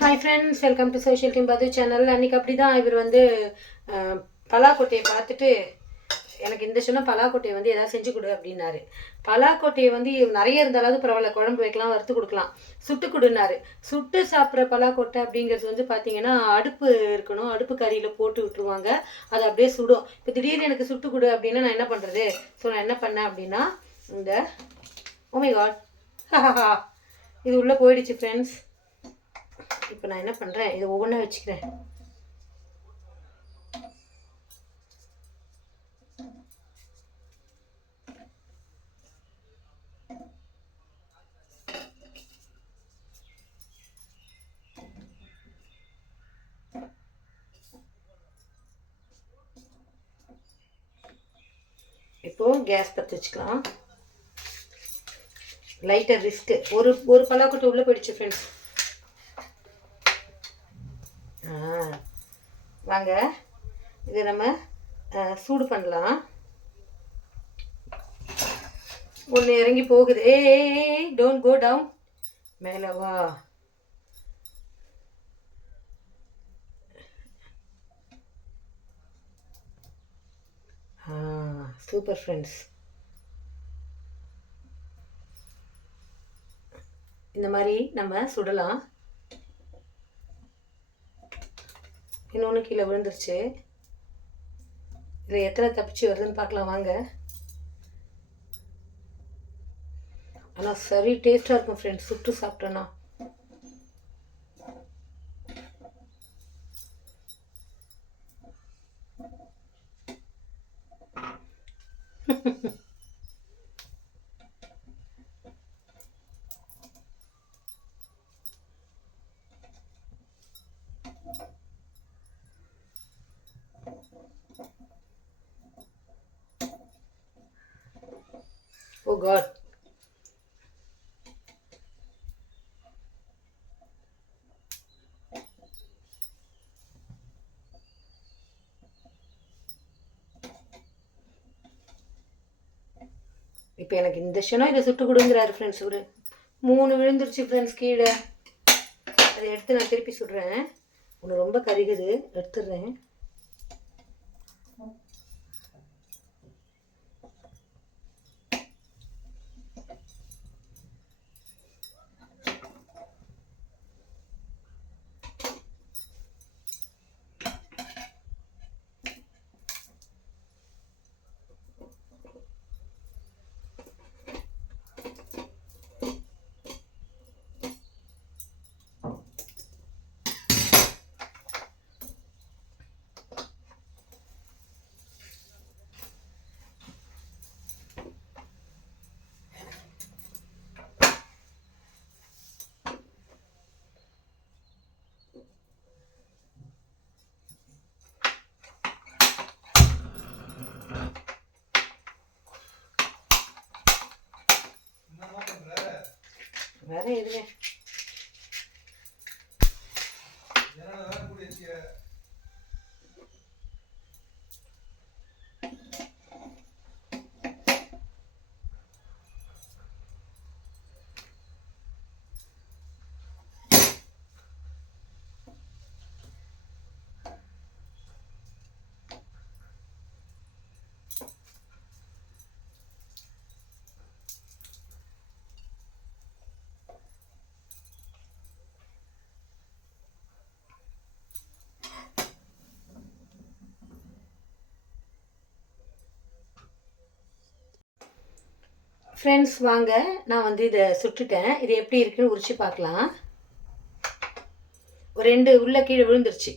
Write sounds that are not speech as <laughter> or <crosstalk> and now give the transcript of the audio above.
Hi friends welcome to social team பது channel அன்றைக்கி அப்படி தான் இவர் வந்து பலாக்கொட்டையை பார்த்துட்டு எனக்கு இந்த சொன்னால் பலாக்கொட்டையை வந்து எதாவது செஞ்சு கொடு அப்படின்னாரு. பலாக்கொட்டையை வந்து நிறைய இருந்தாலும் பரவாயில்ல குழம்பு வைக்கலாம் வறுத்து கொடுக்கலாம். சுட்டு கொடுனாரு சுட்டு சாப்பிட்ற பலாக்கொட்டை அப்படிங்கிறது வந்து பார்த்தீங்கன்னா அடுப்பு இருக்கணும் அடுப்பு கறியில் போட்டு விட்டுருவாங்க. அது அப்படியே சுடும். இப்போ திடீர்னு எனக்கு சுட்டு கொடு அப்படின்னா நான் என்ன பண்ணுறது ஸோ நான் என்ன பண்ணேன் அப்படின்னா இந்த oh ஓமை காட் <laughs> இது உள்ளே போயிடுச்சு ஃப்ரெண்ட்ஸ் இப்போ நான் என்ன பண்ணுறேன் இதை ஒவ்வொன்றா வச்சுக்கிறேன். இப்போ கேஸ் பற்ற வச்சுக்கலாம். லைட்டர் ரிஸ்க்கு ஒரு ஒரு பலாக்கொட்டை உள்ளே போயிடுச்சு ஃப்ரெண்ட்ஸ் வாங்க. இதை நம்ம சூடு பண்ணலாம். ஒன்று இறங்கி போகுது. ஏ டோன்ட் கோ டவுன் மேலே வா. சூப்பர் ஃப்ரெண்ட்ஸ் இந்த மாதிரி நம்ம சுடலாம். இன்னொன்று கீழே விழுந்துருச்சு. இதில் எத்தனை தப்பிச்சு வருதுன்னு பார்க்கலாம் வாங்க. ஆனால் சரி டேஸ்ட்டாக இருக்கும் ஃப்ரெண்ட்ஸ் சுட்டு சாப்பிட்டேன்னா Oh, ஓ காட் இப்போ எனக்கு இந்த க்ஷணம் இதை சுட்டு கொடுங்கிறாரு ஃப்ரெண்ட்ஸ் ஒரு மூணு விழுந்துருச்சு ஃப்ரெண்ட்ஸ் கீழே. அதை எடுத்து நான் திருப்பி சுடுறேன். ஒன்று ரொம்ப கருகுது. எடுத்துடுறேன். 来这一个呢 ஃப்ரெண்ட்ஸ் வாங்க. நான் வந்து இதை சுட்டுட்டேன். இது எப்படி இருக்குன்னு உரிச்சு பார்க்கலாம். ஒரு ரெண்டு உள்ள கீழே விழுந்துருச்சு.